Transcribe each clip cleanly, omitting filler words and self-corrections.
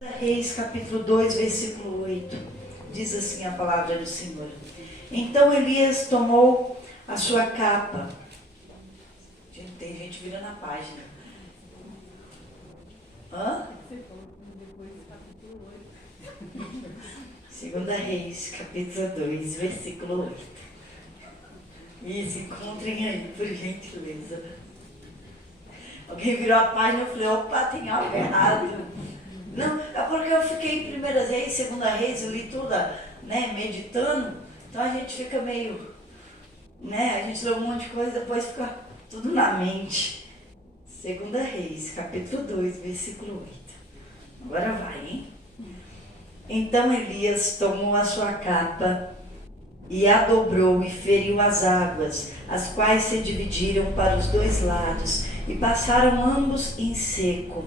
Reis, capítulo 2, versículo 8, diz assim a palavra do Senhor. Então Elias tomou a sua capa. Gente, tem gente virando a página. Segunda Reis, capítulo 2, versículo 8. Isso, encontrem aí, por gentileza. Alguém virou a página e eu falei, opa, tem algo errado. Não, é porque eu fiquei em 1 Reis, 2 Reis, eu li toda, meditando, então a gente fica meio, a gente lê um monte de coisa, depois fica tudo na mente. 2 Reis, capítulo 2, versículo 8. Agora vai, hein? Então Elias tomou a sua capa e a dobrou e feriu as águas, as quais se dividiram para os dois lados e passaram ambos em seco.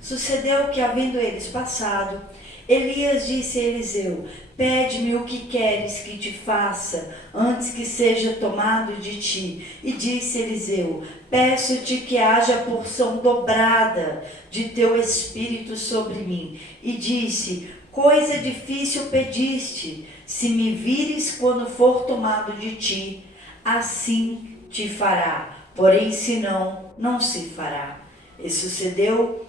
Sucedeu que, havendo eles passado, Elias disse a Eliseu: pede-me o que queres que te faça, antes que seja tomado de ti. E disse Eliseu: peço-te que haja porção dobrada de teu espírito sobre mim. E disse: coisa difícil pediste, se me vires quando for tomado de ti, assim te fará, porém se não, não se fará. E sucedeu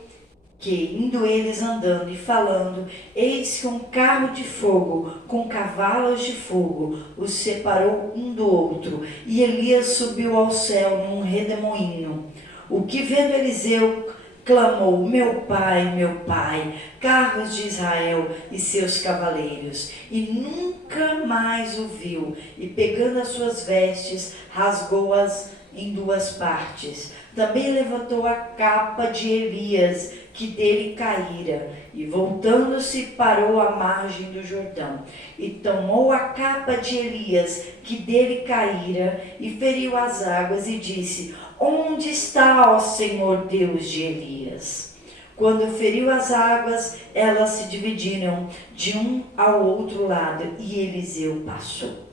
que, indo eles andando e falando, eis que um carro de fogo, com cavalos de fogo, os separou um do outro, e Elias subiu ao céu num redemoinho. O que vendo Eliseu, clamou: meu pai, carros de Israel e seus cavaleiros. E nunca mais o viu, e pegando as suas vestes, rasgou-as em duas partes. Também levantou a capa de Elias, que dele caíra, e voltando-se parou à margem do Jordão. E tomou a capa de Elias, que dele caíra, e feriu as águas, e disse: onde está, ó Senhor Deus de Elias? Quando feriu as águas, elas se dividiram de um ao outro lado, e Eliseu passou.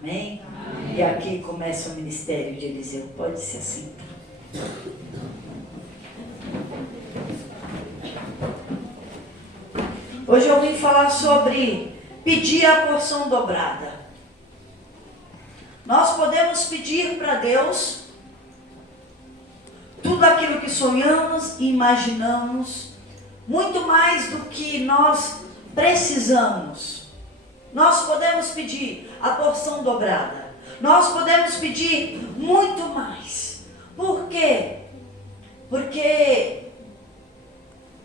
Amém? Amém. E aqui começa o ministério de Eliseu. Pode se assentar. Hoje eu vim falar sobre pedir a porção dobrada. Nós podemos pedir para Deus tudo aquilo que sonhamos e imaginamos, muito mais do que nós precisamos. Nós podemos pedir a porção dobrada. Nós podemos pedir muito mais. Por quê? Porque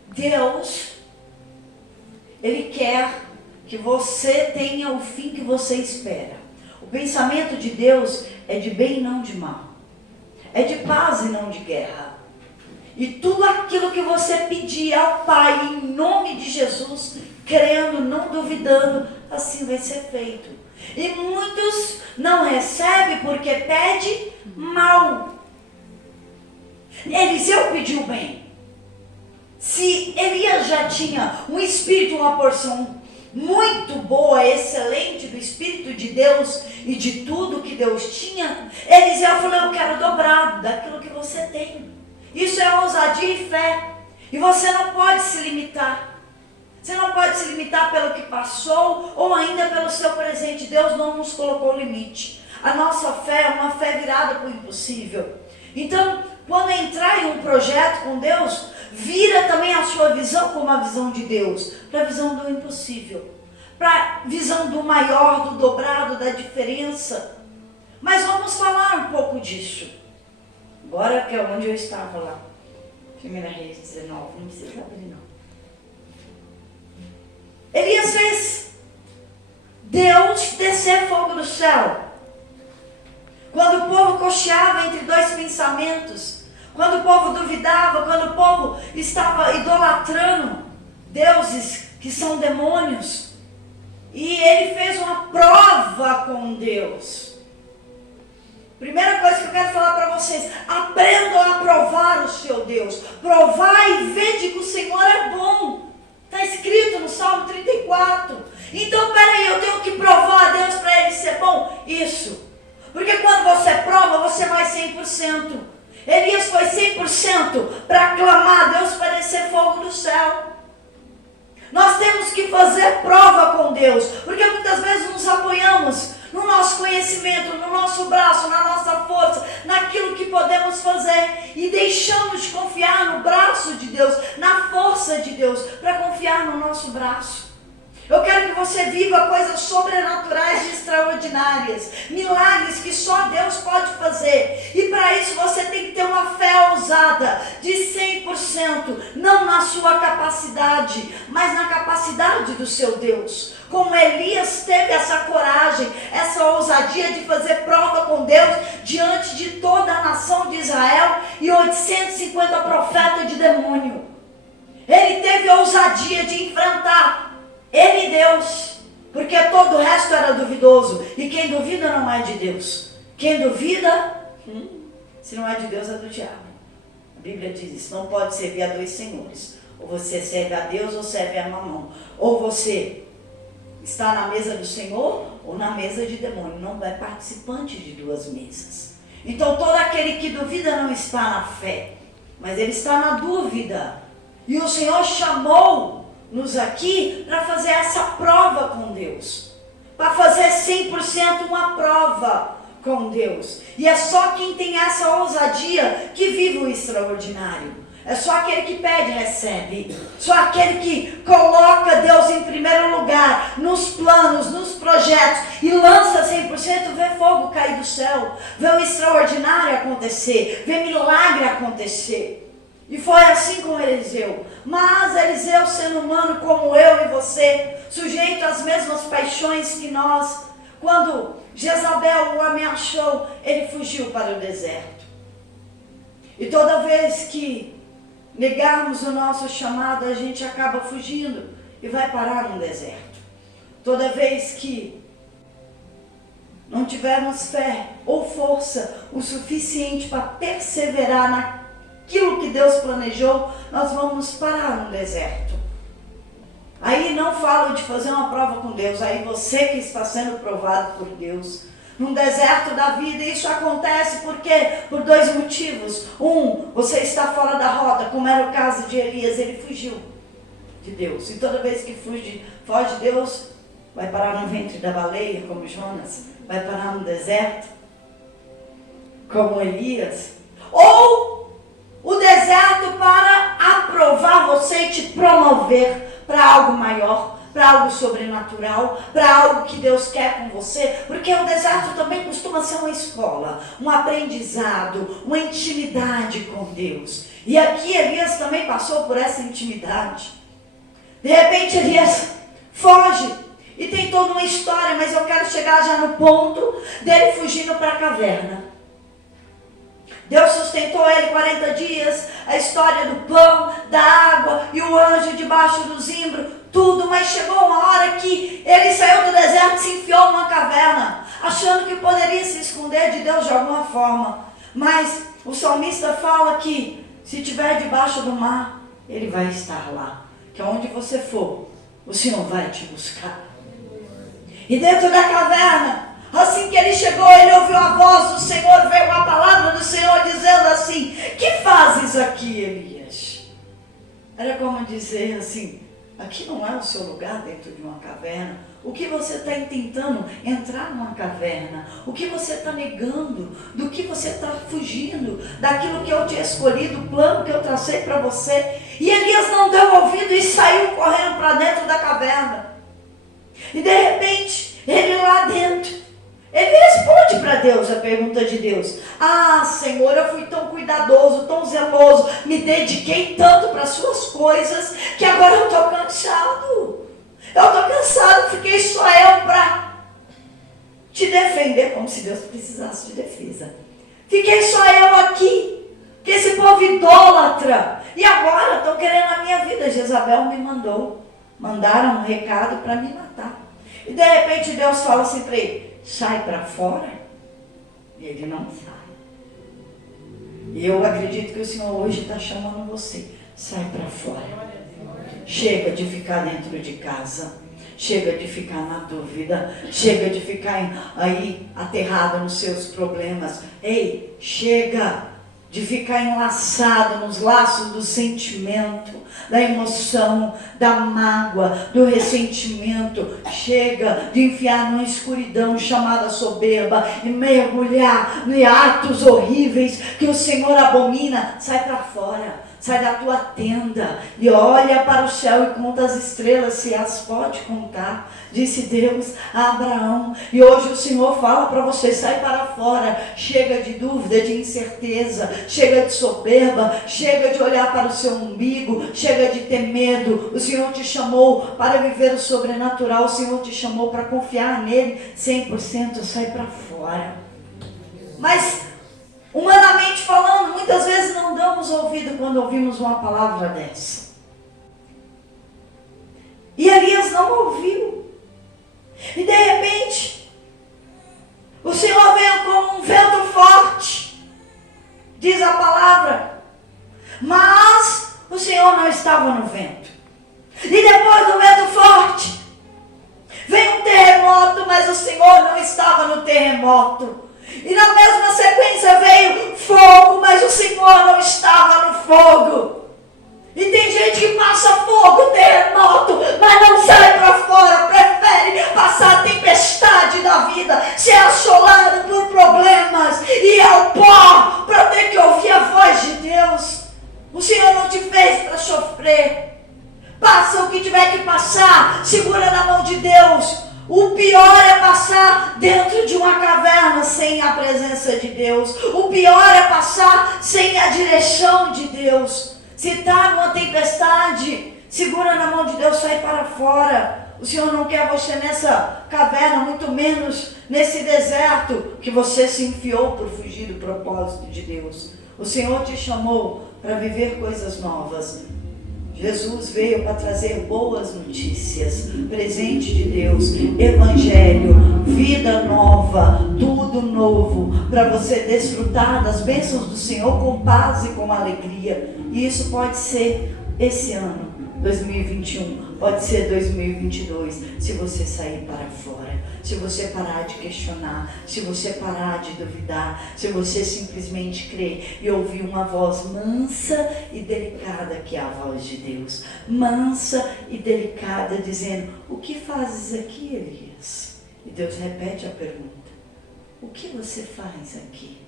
Deus, Ele quer que você tenha o fim que você espera. O pensamento de Deus é de bem e não de mal. É de paz e não de guerra. E tudo aquilo que você pedir ao Pai, em nome de Jesus, crendo, não duvidando, assim vai ser feito. E muitos não recebem porque pede mal. Eliseu pediu bem. Se Elias já tinha um espírito, uma porção muito boa, excelente do Espírito de Deus e de tudo que Deus tinha, Eliseu falou: eu quero dobrado daquilo que você tem. Isso é ousadia e fé. E você não pode se limitar. Você não pode se limitar pelo que passou ou ainda pelo seu presente. Deus não nos colocou limite. A nossa fé é uma fé virada para o impossível. Então, quando entrar em um projeto com Deus, vira também a sua visão como a visão de Deus, para a visão do impossível, para a visão do maior, do dobrado, da diferença. Mas vamos falar um pouco disso. Agora que é onde eu estava lá. 1 Reis 19, não precisa abrir não. Elias fez Deus descer fogo do céu. Quando o povo cocheava entre dois pensamentos, quando o povo duvidava, quando o povo estava idolatrando deuses que são demônios, e ele fez uma prova com Deus. Primeira coisa que eu quero falar para vocês: aprendam a provar o seu Deus. Provai e vede que o Senhor é bom. Está escrito no Salmo 34. Então, peraí, eu tenho que provar a Deus para Ele ser bom? Isso. Porque quando você prova, você vai 100%. Elias foi 100% para clamar a Deus para descer fogo do céu. Deus, porque muitas vezes nos apoiamos no nosso conhecimento, no nosso braço, na nossa força, naquilo que podemos fazer e deixamos de confiar no braço de Deus, na força de Deus, para confiar no nosso braço. Eu quero que você viva coisas sobrenaturais e extraordinárias, milagres que só Deus pode fazer. E para isso você tem que ter uma fé ousada de 100%, não na sua capacidade, mas na capacidade do seu Deus. Como Elias teve essa coragem, essa ousadia de fazer prova com Deus diante de toda a nação de Israel e 850 profetas de demônio. Ele teve a ousadia de enfrentar ele e Deus, porque todo o resto era duvidoso. E quem duvida não é de Deus. Quem duvida, se não é de Deus, é do diabo. A Bíblia diz isso, não pode servir a dois senhores. Ou você serve a Deus ou serve a Mamão. Ou você está na mesa do Senhor ou na mesa de demônio. Não é participante de duas mesas. Então todo aquele que duvida não está na fé, mas ele está na dúvida. E o Senhor chamou-nos aqui para fazer essa prova com Deus, para fazer 100% uma prova com Deus. E é só quem tem essa ousadia que vive o extraordinário. É só aquele que pede, recebe. Só aquele que coloca Deus em primeiro lugar, nos planos, nos projetos, e lança 100%, vê fogo cair do céu, vê o extraordinário acontecer, vê milagre acontecer. E foi assim com Eliseu. Mas Eliseu, sendo humano como eu e você, sujeito às mesmas paixões que nós, quando Jezabel o ameaçou, ele fugiu para o deserto. E toda vez que negarmos o nosso chamado, a gente acaba fugindo e vai parar no deserto. Toda vez que não tivermos fé ou força o suficiente para perseverar naquilo que Deus planejou, nós vamos parar no deserto. Aí não falo de fazer uma prova com Deus, aí você que está sendo provado por Deus. Num deserto da vida, isso acontece por dois motivos. Você está fora da rota, como era o caso de Elias, ele fugiu de Deus. E toda vez que foge de Deus, vai parar no ventre da baleia, como Jonas, vai parar no deserto, como Elias. Ou o deserto para aprovar você e te promover para algo maior, para algo sobrenatural, para algo que Deus quer com você, porque o deserto também costuma ser uma escola, um aprendizado, uma intimidade com Deus. E aqui Elias também passou por essa intimidade. De repente Elias foge e tem toda uma história, mas eu quero chegar já no ponto dele fugindo para a caverna. Deus sustentou ele 40 dias, a história do pão, da água e o anjo debaixo do zimbro, tudo, mas chegou uma hora que ele saiu do deserto e se enfiou numa caverna, achando que poderia se esconder de Deus de alguma forma. Mas o salmista fala que se estiver debaixo do mar, ele vai estar lá, que aonde você for, o Senhor vai te buscar. E dentro da caverna, assim que ele chegou, ele ouviu a voz do Senhor, veio a palavra do Senhor dizendo assim: que fazes aqui, Elias? Era como dizer assim: aqui não é o seu lugar dentro de uma caverna. O que você está tentando entrar numa caverna? O que você está negando? Do que você está fugindo? Daquilo que eu te escolhi, do plano que eu tracei para você. E Elias não deu ouvido e saiu correndo para dentro da caverna. E de repente, ele lá dentro, ele responde para Deus a pergunta de Deus: ah, Senhor, eu fui tão cuidadoso, tão zeloso, me dediquei tanto para as suas coisas, que agora eu estou cansado. Eu estou cansado, fiquei só eu para te defender, como se Deus precisasse de defesa. Fiquei só eu aqui, que esse povo idólatra, e agora estão querendo a minha vida. Jezabel me mandaram um recado para me matar. E de repente Deus fala assim para ele: sai para fora. E ele não sai. E eu acredito que o Senhor hoje está chamando você: sai para fora. Chega de ficar dentro de casa. Chega de ficar na dúvida. Chega de ficar aí aterrado nos seus problemas. Ei, chega. de ficar enlaçado nos laços do sentimento, da emoção, da mágoa, do ressentimento. Chega de enfiar numa escuridão chamada soberba e mergulhar em atos horríveis que o Senhor abomina. Sai para fora, sai da tua tenda e olha para o céu e conta as estrelas, se as pode contar, disse Deus a Abraão. E hoje o Senhor fala para você: sai para fora, chega de dúvida, de incerteza, chega de soberba, chega de olhar para o seu umbigo, chega de ter medo. O Senhor te chamou para viver o sobrenatural, o Senhor te chamou para confiar nele 100%, sai para fora. Mas humanamente falando, muitas vezes não damos ouvido quando ouvimos uma palavra dessa. E Elias não ouviu. E de repente, o Senhor veio como um vento forte, diz a palavra. Mas o Senhor não estava no vento. E depois do vento forte, veio um terremoto, mas o Senhor não estava no terremoto. E na mesma sequência veio fogo, mas o Senhor não estava no fogo. E tem gente que passa fogo, terremoto, mas não sai para fora, prefere passar a tempestade da vida, ser assolado por problemas e ao pó para ter que ouvir a voz de Deus. O Senhor não te fez para sofrer. Passa o que tiver que passar, segura na mão de Deus. O pior é passar dentro de uma caverna sem a presença de Deus. O pior é passar sem a direção de Deus. Se está numa tempestade, segura na mão de Deus, sai para fora. O Senhor não quer você nessa caverna, muito menos nesse deserto que você se enfiou por fugir do propósito de Deus. O Senhor te chamou para viver coisas novas. Jesus veio para trazer boas notícias, presente de Deus, evangelho, vida nova, tudo novo, para você desfrutar das bênçãos do Senhor com paz e com alegria. E isso pode ser esse ano, 2021, pode ser 2022, se você sair para fora, se você parar de questionar, se você parar de duvidar, se você simplesmente crer e ouvir uma voz mansa e delicada, que é a voz de Deus, mansa e delicada, dizendo: o que fazes aqui, Elias? E Deus repete a pergunta: o que você faz aqui,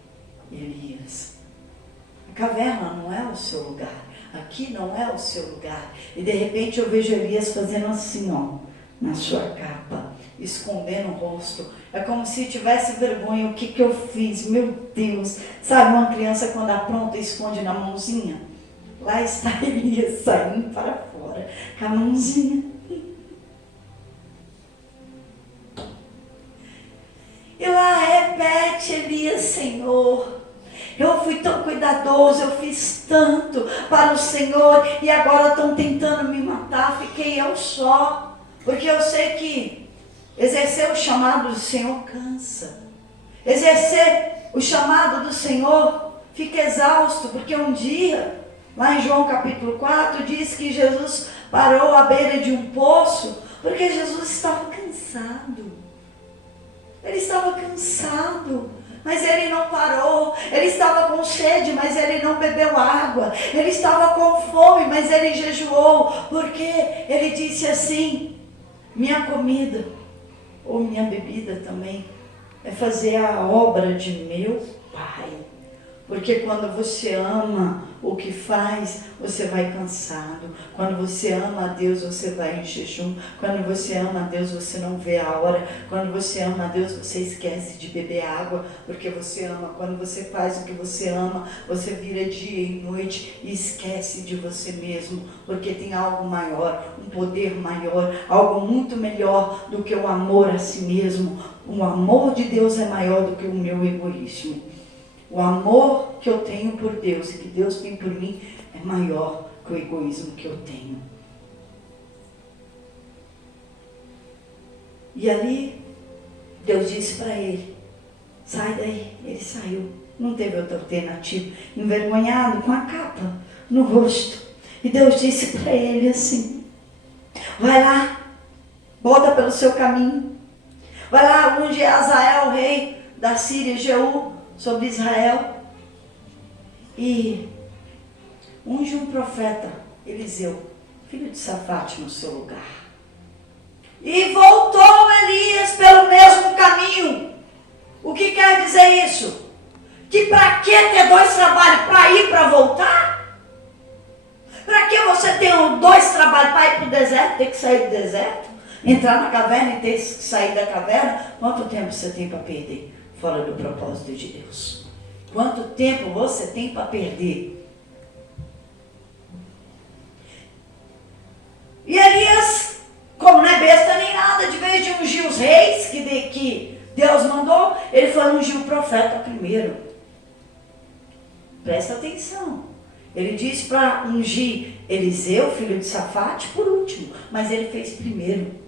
Elias? A caverna não é o seu lugar, aqui não é o seu lugar. E de repente eu vejo Elias fazendo assim, ó, na sua capa, escondendo o rosto. É como se tivesse vergonha. O que eu fiz? Meu Deus. Sabe uma criança quando apronta esconde na mãozinha? Lá está Elias saindo para fora com a mãozinha. E lá repete Elias: Senhor, eu fui tão cuidadoso, eu fiz tanto para o Senhor e agora estão tentando me matar. Fiquei eu só, porque eu sei que exercer o chamado do Senhor cansa. Exercer o chamado do Senhor fica exausto, porque um dia, lá em João capítulo 4, diz que Jesus parou à beira de um poço, porque Jesus estava cansado. Ele estava cansado. Mas ele não parou. Ele estava com sede, mas ele não bebeu água. Ele estava com fome, mas ele jejuou. Porque ele disse assim: minha comida, ou minha bebida também, é fazer a obra de meu Pai. Porque quando você ama o que faz, você vai cansado. Quando você ama a Deus, você vai em jejum. Quando você ama a Deus, você não vê a hora. Quando você ama a Deus, você esquece de beber água, porque você ama. Quando você faz o que você ama, você vira dia e noite e esquece de você mesmo, porque tem algo maior, um poder maior, algo muito melhor do que o amor a si mesmo. O amor de Deus é maior do que o meu egoísmo. O amor que eu tenho por Deus e que Deus tem por mim é maior que o egoísmo que eu tenho. E ali, Deus disse para ele: sai daí. Ele saiu. Não teve outra alternativa. Envergonhado, com a capa no rosto. E Deus disse para ele assim: vai lá, volta pelo seu caminho. Vai lá, unge Azael, rei da Síria, Jeú, sobre Israel. e unge um profeta, Eliseu, filho de Safate, no seu lugar. E voltou Elias pelo mesmo caminho. O que quer dizer isso? Que para que ter dois trabalhos? Para ir, para voltar? Para que você ter dois trabalhos? Para ir para o deserto, ter que sair do deserto? Entrar na caverna e ter que sair da caverna? Quanto tempo você tem para perder fora do propósito de Deus? Quanto tempo você tem para perder? E Elias, como não é besta nem nada, de vez de ungir os reis que Deus mandou, ele foi ungir o profeta primeiro. Presta atenção. Ele disse para ungir Eliseu, filho de Safate, por último. Mas ele fez primeiro.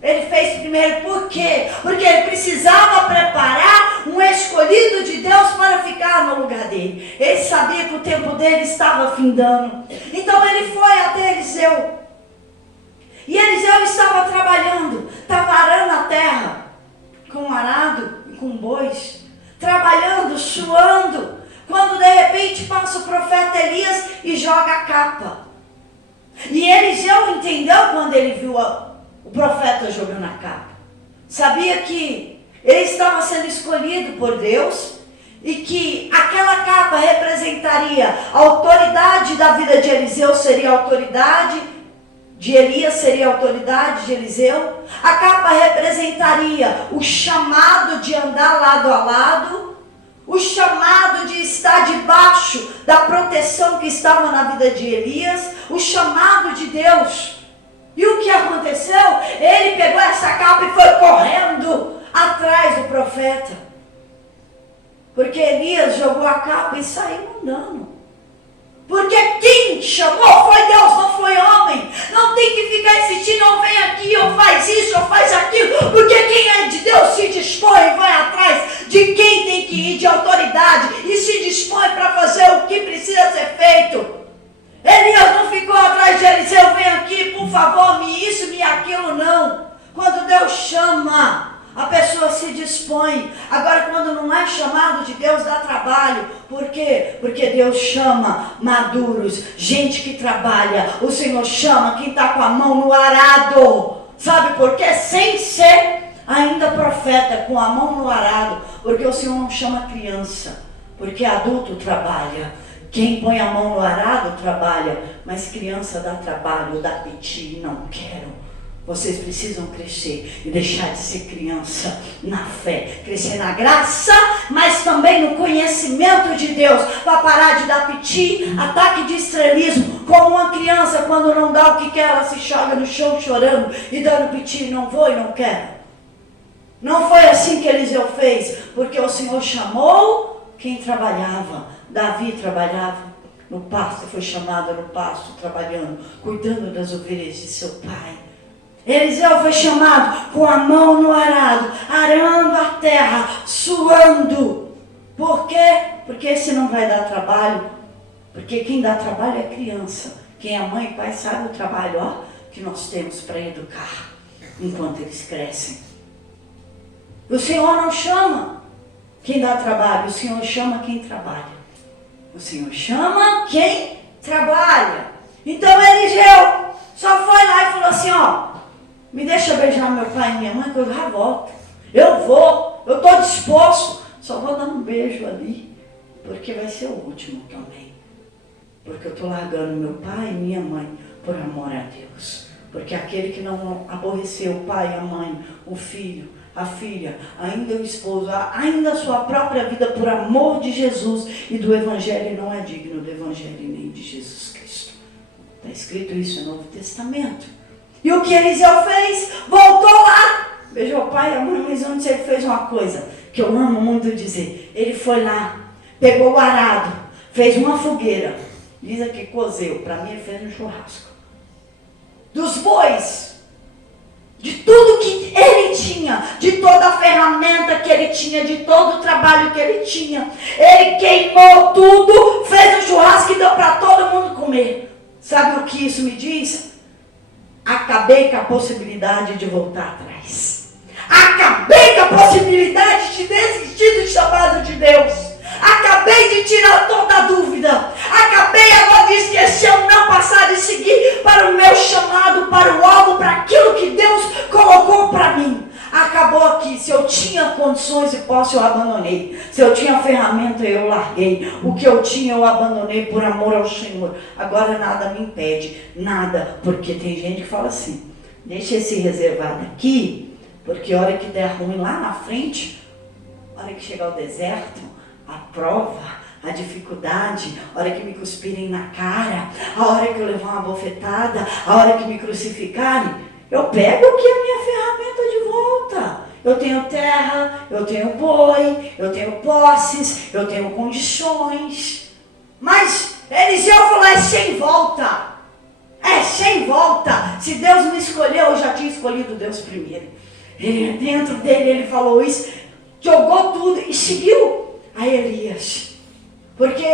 Ele fez primeiro por quê? Porque ele precisava preparar um escolhido de Deus para ficar no lugar dele. Ele sabia que o tempo dele estava findando. Então ele foi até Eliseu. E Eliseu estava trabalhando, estava arando a terra, com arado e com bois, trabalhando, suando, quando de repente passa o profeta Elias e joga a capa. E Eliseu entendeu quando ele viu o profeta jogando a capa. Sabia que ele estava sendo escolhido por Deus e que aquela capa representaria a autoridade da vida de Eliseu, seria a autoridade de Elias, seria a autoridade de Eliseu. A capa representaria o chamado de andar lado a lado, o chamado de estar debaixo da proteção que estava na vida de Elias, o chamado de Deus. E o que aconteceu? Ele pegou essa capa e foi correndo atrás do profeta. Porque Elias jogou a capa e saiu andando. Porque quem chamou foi Deus, não foi homem. Não tem que ficar insistindo, ou vem aqui, ou faz isso, ou faz aquilo. Porque quem é de Deus se dispõe, vai atrás de quem tem que ir, de autoridade. E se dispõe para fazer o que precisa ser feito. Elias não ficou atrás de Eliseu, vem aqui, por favor, me isso, me aquilo, não. Quando Deus chama, a pessoa se dispõe. Agora, quando não é chamado de Deus, dá trabalho. Por quê? Porque Deus chama maduros, gente que trabalha. O Senhor chama quem está com a mão no arado. Sabe por quê? Sem ser ainda profeta, com a mão no arado. Porque o Senhor não chama criança, porque adulto trabalha. Quem põe a mão no arado trabalha, mas criança dá trabalho, dá piti, não quero. Vocês precisam crescer e deixar de ser criança na fé, crescer na graça, mas também no conhecimento de Deus, para parar de dar piti, ataque de estrelismo, como uma criança quando não dá o que quer, ela se joga no chão chorando e dando piti, não vou e não quero. Não foi assim que Eliseu fez, porque o Senhor chamou quem trabalhava. Davi trabalhava no pasto, foi chamado no pasto, trabalhando, cuidando das ovelhas de seu pai. Eliseu foi chamado com a mão no arado, arando a terra, suando. Por quê? Porque esse não vai dar trabalho. Porque quem dá trabalho é criança. Quem é mãe e pai sabe o trabalho que nós temos para educar enquanto eles crescem. O Senhor não chama quem dá trabalho, o Senhor chama quem trabalha. O Senhor chama quem trabalha. Então Eliseu só foi lá e falou assim, me deixa beijar meu pai e minha mãe, que eu já volto. Eu vou, eu estou disposto. Só vou dar um beijo ali, porque vai ser o último também. Porque eu estou largando meu pai e minha mãe por amor a Deus. Porque aquele que não aborreceu o pai, a mãe, o filho, a filha, ainda o esposo, ainda a sua própria vida por amor de Jesus e do Evangelho, não é digno do Evangelho nem de Jesus Cristo. Está escrito isso no Novo Testamento. E o que Eliseu fez? Voltou lá, beijou o pai e a mãe, mas antes ele fez uma coisa que eu amo muito dizer. Ele foi lá, pegou o arado, fez uma fogueira, diz aqui cozeu, para mim ele fez um churrasco. Dos bois, de tudo que ele tinha, de toda a ferramenta que ele tinha, de todo o trabalho que ele tinha, ele queimou tudo, fez um churrasco e deu para todo mundo comer. Sabe o que isso me diz? Acabei com a possibilidade de voltar atrás. Acabei com a possibilidade de desistir do chamado de Deus. Acabei acabei de tirar toda a dúvida. Acabei agora de esquecer o meu passado e seguir para o meu chamado, para o alvo, para aquilo que Deus colocou para mim. Acabou aqui. Se eu tinha condições e posse, eu abandonei. Se eu tinha ferramenta, eu larguei. O que eu tinha, eu abandonei por amor ao Senhor. Agora nada me impede. Nada. Porque tem gente que fala assim, deixa esse reservado aqui, porque a hora que der ruim lá na frente, a hora que chegar o deserto, a prova, a dificuldade, a hora que me cuspirem na cara, a hora que eu levar uma bofetada, a hora que me crucificarem, eu pego o que é a minha ferramenta de volta. Eu tenho terra, eu tenho boi, eu tenho posses, eu tenho condições. Mas Eliseu falou, é sem volta. É sem volta. Se Deus me escolheu, eu já tinha escolhido Deus primeiro. Ele, dentro dele, ele falou isso, jogou tudo e seguiu a Elias. Porque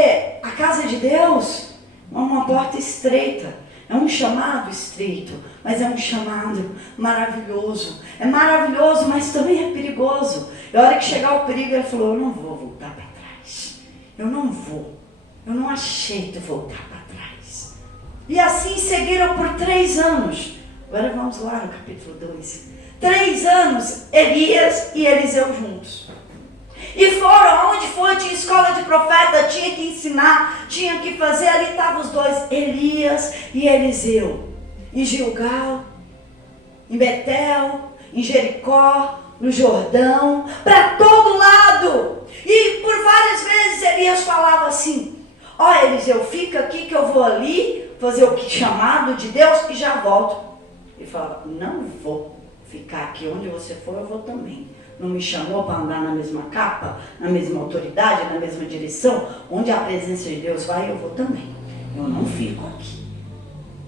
a casa de Deus é uma porta estreita. É um chamado estreito, mas é um chamado maravilhoso. É maravilhoso, mas também é perigoso. E a hora que chegar o perigo, ele falou, eu não vou voltar para trás. Eu não vou. Eu não aceito voltar para trás. E assim seguiram por 3 anos. Agora vamos lá no capítulo 2. 3 anos, Elias e Eliseu juntos. E foram, aonde foi, tinha escola de profeta, tinha que ensinar, tinha que fazer, ali estavam os dois, Elias e Eliseu. Em Gilgal, em Betel, em Jericó, no Jordão, para todo lado. E por várias vezes Elias falava assim, ó Eliseu, fica aqui que eu vou ali, fazer o que chamado de Deus e já volto. Ele falava, não vou ficar aqui, onde você for eu vou também. Não me chamou para andar na mesma capa, na mesma autoridade, na mesma direção, onde a presença de Deus vai, eu vou também. Eu não fico aqui.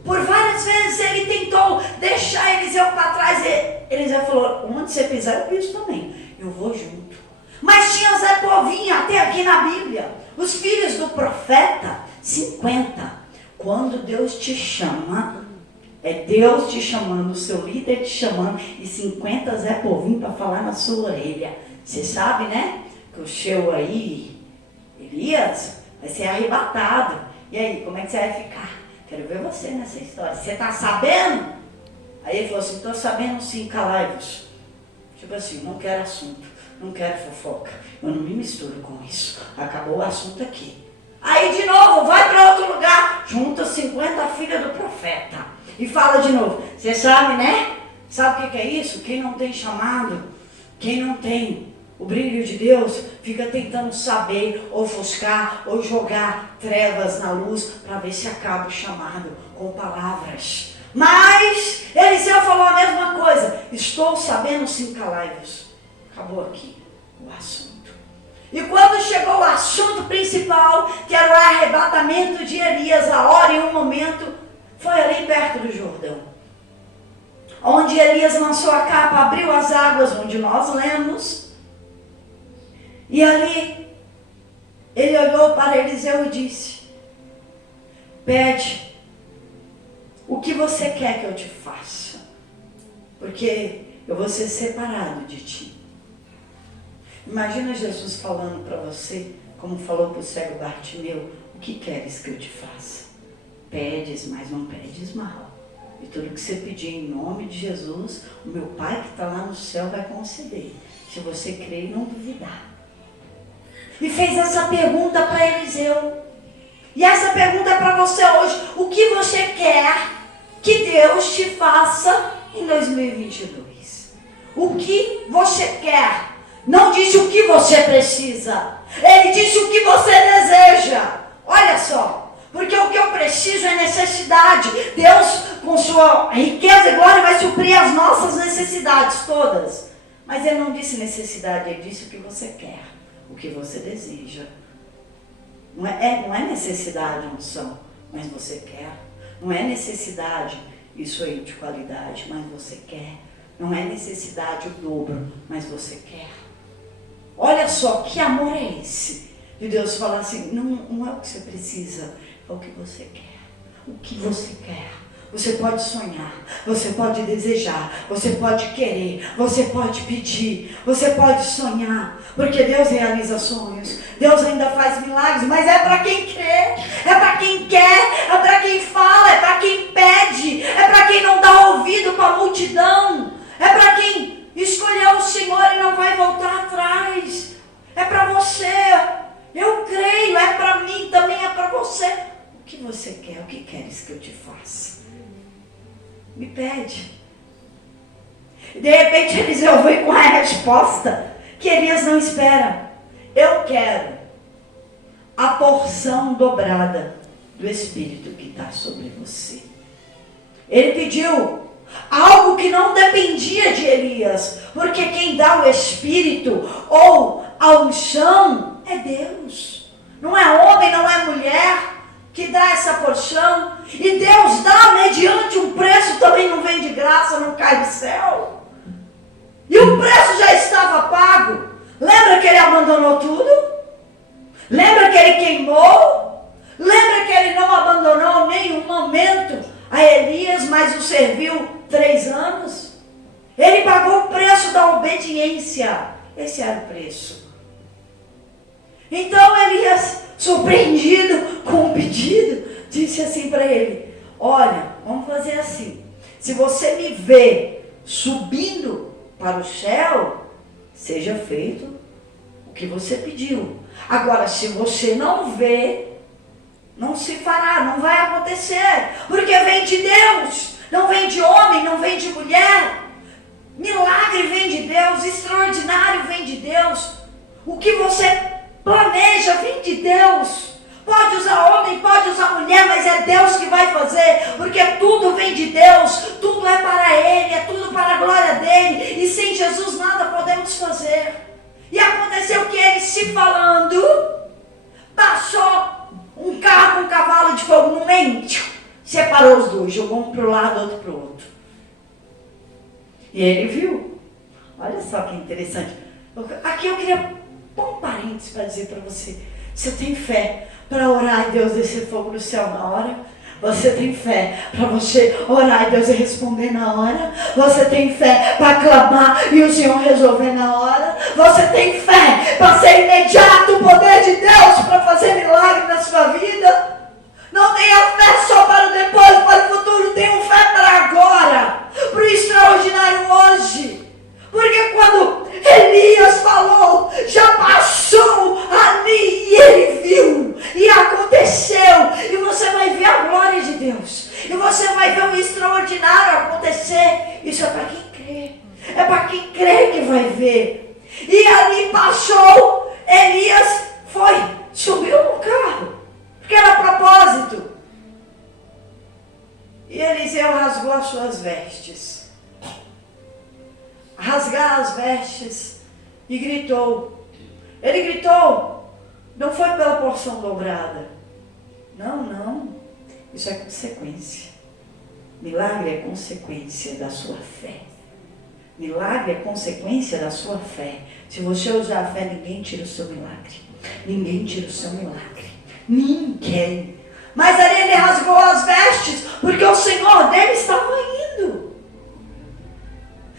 Por várias vezes ele tentou deixar Eliseu para trás. Eliseu falou, onde você pisar eu piso também. Eu vou junto. Mas tinha Zé Povinho, até aqui na Bíblia. Os filhos do profeta, 50. Quando Deus te chama, é Deus te chamando, o seu líder te chamando, e 50 Zé Povinho para falar na sua orelha. Você sabe, né? Que o seu aí, Elias, vai ser arrebatado. E aí, como é que você vai ficar? Quero ver você nessa história. Você está sabendo? Aí ele falou assim, estou sabendo sim, calai-vos. Tipo assim, não quero assunto, não quero fofoca. Eu não me misturo com isso. Acabou o assunto aqui. Aí de novo, vai para outro lugar, junta 50 filhas do profeta. E fala de novo, você sabe, né? Sabe o que é isso? Quem não tem chamado, quem não tem o brilho de Deus, fica tentando saber, ofuscar, ou jogar trevas na luz, para ver se acaba o chamado com palavras. Mas Eliseu falou a mesma coisa, estou sabendo sim, calai-vos. Acabou aqui o assunto. E quando chegou o assunto principal, que era o arrebatamento de Elias, a hora e o momento, foi ali perto do Jordão, onde Elias lançou a capa, abriu as águas, onde nós lemos, e ali ele olhou para Eliseu e disse, pede o que você quer que eu te faça, porque eu vou ser separado de ti. Imagina Jesus falando para você, como falou para o cego Bartimeu, o que queres que eu te faça? Pedes, mas não pedes mal. E tudo que você pedir em nome de Jesus, o meu Pai que está lá no céu vai conceder. Se você crer e não duvidar. E fez essa pergunta para Eliseu. E essa pergunta é para você hoje. O que você quer que Deus te faça em 2022? O que você quer? Não disse o que você precisa. Ele disse o que você deseja. Olha só. Porque o que eu preciso é necessidade. Deus, com sua riqueza e glória, vai suprir as nossas necessidades todas. Mas Ele não disse necessidade, Ele disse o que você quer, o que você deseja. Não é necessidade, unção, mas você quer. Não é necessidade, isso aí de qualidade, mas você quer. Não é necessidade o dobro, mas você quer. Olha só, que amor é esse? De Deus falar assim, não é o que você precisa, é o que você quer. O que você quer. Você pode sonhar, você pode desejar, você pode querer, você pode pedir, você pode sonhar, porque Deus realiza sonhos, Deus ainda faz milagres, mas é para quem crê, é para quem quer, é para quem fala, é para quem pede, é para quem não dá ouvido para a multidão, é para quem escolheu o Senhor e não vai voltar atrás, é para você, eu creio, é para mim, também é para você. O que você quer, o que queres que eu te faça? Me pede. De repente Eliseu vem com a resposta que Elias não espera. Eu quero a porção dobrada do Espírito que está sobre você. Ele pediu algo que não dependia de Elias, porque quem dá o Espírito ou a unção é Deus. Não é homem, não é mulher que dá essa porção, e Deus dá mediante um preço, também não vem de graça, não cai do céu, e o preço já estava pago. Lembra que ele abandonou tudo? Lembra que ele queimou? Lembra que ele não abandonou nenhum momento a Elias, mas o serviu 3 anos? Ele pagou o preço da obediência, esse era o preço. Então Elias, surpreendido com o pedido, disse assim para ele: olha, vamos fazer assim, se você me vê subindo para o céu, seja feito o que você pediu. Agora, se você não vê, não se fará, não vai acontecer, porque vem de Deus, não vem de homem, não vem de mulher. Milagre vem de Deus, extraordinário vem de Deus. O que você planeja vem de Deus. Pode usar homem, pode usar mulher, mas é Deus que vai fazer, porque tudo vem de Deus, tudo é para Ele, é tudo para a glória dEle, e sem Jesus nada podemos fazer. E aconteceu que ele, se falando, passou um carro com um cavalo de fogo no meio, separou os dois, jogou um para o lado, outro para o outro. E ele viu. Olha só que interessante. Aqui eu queria pôr um parênteses para dizer para você: você tem fé para orar e Deus descer fogo do céu na hora? Você tem fé para você orar e Deus responder na hora? Você tem fé para clamar e o Senhor resolver na hora? Você tem fé para ser imediato o poder de Deus para fazer milagre na sua vida? Não tenha fé só para o depois, para o futuro. Tenha fé para agora, para o extraordinário hoje. Porque quando Elias falou, já passou ali e ele viu, e aconteceu, e você vai ver a glória de Deus, e você vai ver o extraordinário acontecer. Isso é para quem crê, é para quem crê que vai ver. E ali passou, Elias foi, subiu no carro, porque era propósito, e Eliseu rasgou as suas vestes. Rasgar as vestes e gritou. Ele gritou, não foi pela porção dobrada. Não, isso é consequência. Milagre é consequência da sua fé. Milagre é consequência da sua fé. Se você usar a fé, ninguém tira o seu milagre. Ninguém tira o seu milagre. Ninguém. Mas ali ele rasgou as vestes, porque o Senhor dele estava indo.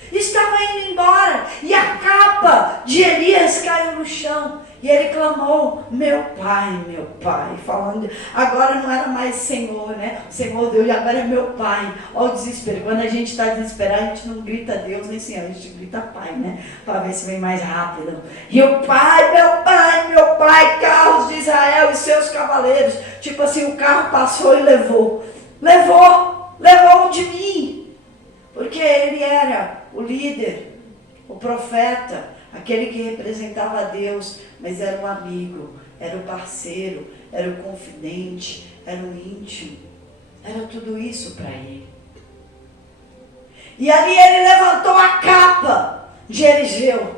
Estava indo embora, e a capa de Elias caiu no chão, e ele clamou: meu pai, falando, agora não era mais Senhor, né? O Senhor Deus, agora é meu pai. Olha o desespero, quando a gente está desesperado, a gente não grita Deus nem Senhor, a gente grita pai, né? Para ver se vem mais rápido. E o pai, meu pai, carros de Israel e seus cavaleiros, tipo assim, o carro passou e levou de mim, porque ele era o líder, o profeta, aquele que representava a Deus, mas era um amigo, era o parceiro, era o confidente, era o íntimo, era tudo isso para ele. E ali ele levantou a capa de Eliseu,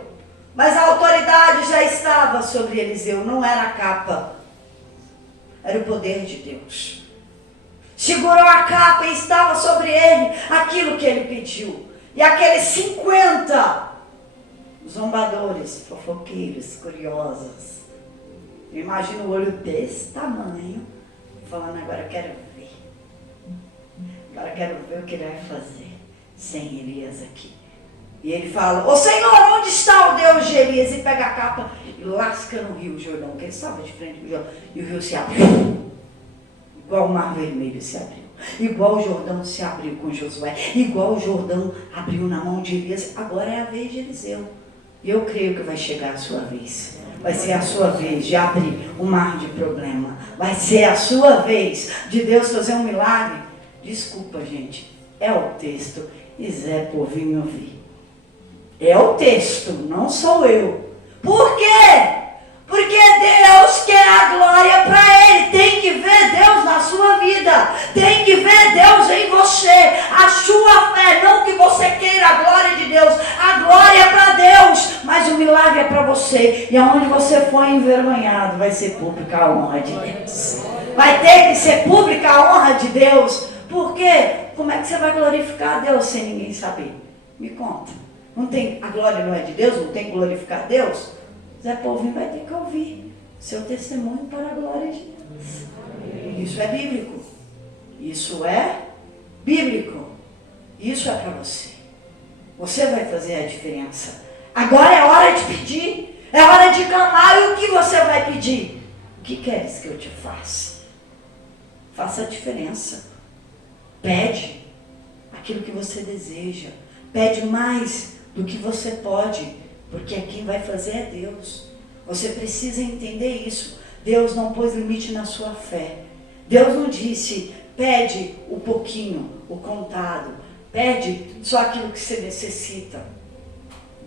mas a autoridade já estava sobre Eliseu, não era a capa, era o poder de Deus. Segurou a capa e estava sobre ele aquilo que ele pediu. E aqueles 50 zombadores, fofoqueiros, curiosos, eu imagino o olho desse tamanho, falando: agora eu quero ver. Agora quero ver o que ele vai fazer sem Elias aqui. E ele fala, ô Senhor, onde está o Deus de Elias? E pega a capa e lasca no rio Jordão, que ele estava de frente do Jordão. E o rio se abriu. Igual o Mar Vermelho se abriu. Igual o Jordão se abriu com Josué. Igual o Jordão abriu na mão de Elias. Agora é a vez de Eliseu. E eu creio que vai chegar a sua vez. Vai ser a sua vez de abrir um mar de problema. Vai ser a sua vez de Deus fazer um milagre. Desculpa, gente. É o texto. E Zé Povinho ouvir. É o texto, não sou eu. Por quê? Porque Deus quer a glória para Ele. Tem que ver Deus na sua vida. Tem que ver Deus em você. A sua fé, não que você queira a glória de Deus. A glória é para Deus, mas o milagre é para você. E aonde você for envergonhado, vai ser pública a honra de Deus. Vai ter que ser pública a honra de Deus. Por quê? Como é que você vai glorificar a Deus sem ninguém saber? Me conta. Não tem, a glória não é de Deus? Não tem que glorificar a Deus? Zé Povinho vai ter que ouvir seu testemunho para a glória de Deus. Isso é bíblico. Isso é bíblico. Isso é para você. Você vai fazer a diferença. Agora é hora de pedir. É hora de clamar. E o que você vai pedir? O que queres que eu te faça? Faça a diferença. Pede aquilo que você deseja. Pede mais do que você pode, porque quem vai fazer é Deus. Você precisa entender isso. Deus não pôs limite na sua fé. Deus não disse, pede o pouquinho, o contado. Pede só aquilo que você necessita.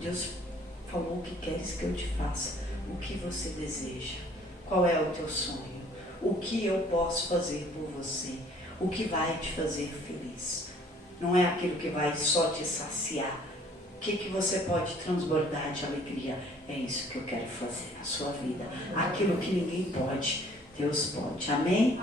Deus falou, o que queres que eu te faça? O que você deseja? Qual é o teu sonho? O que eu posso fazer por você? O que vai te fazer feliz? Não é aquilo que vai só te saciar. O que você pode transbordar de alegria? É isso que eu quero fazer na sua vida. Aquilo que ninguém pode, Deus pode. Amém?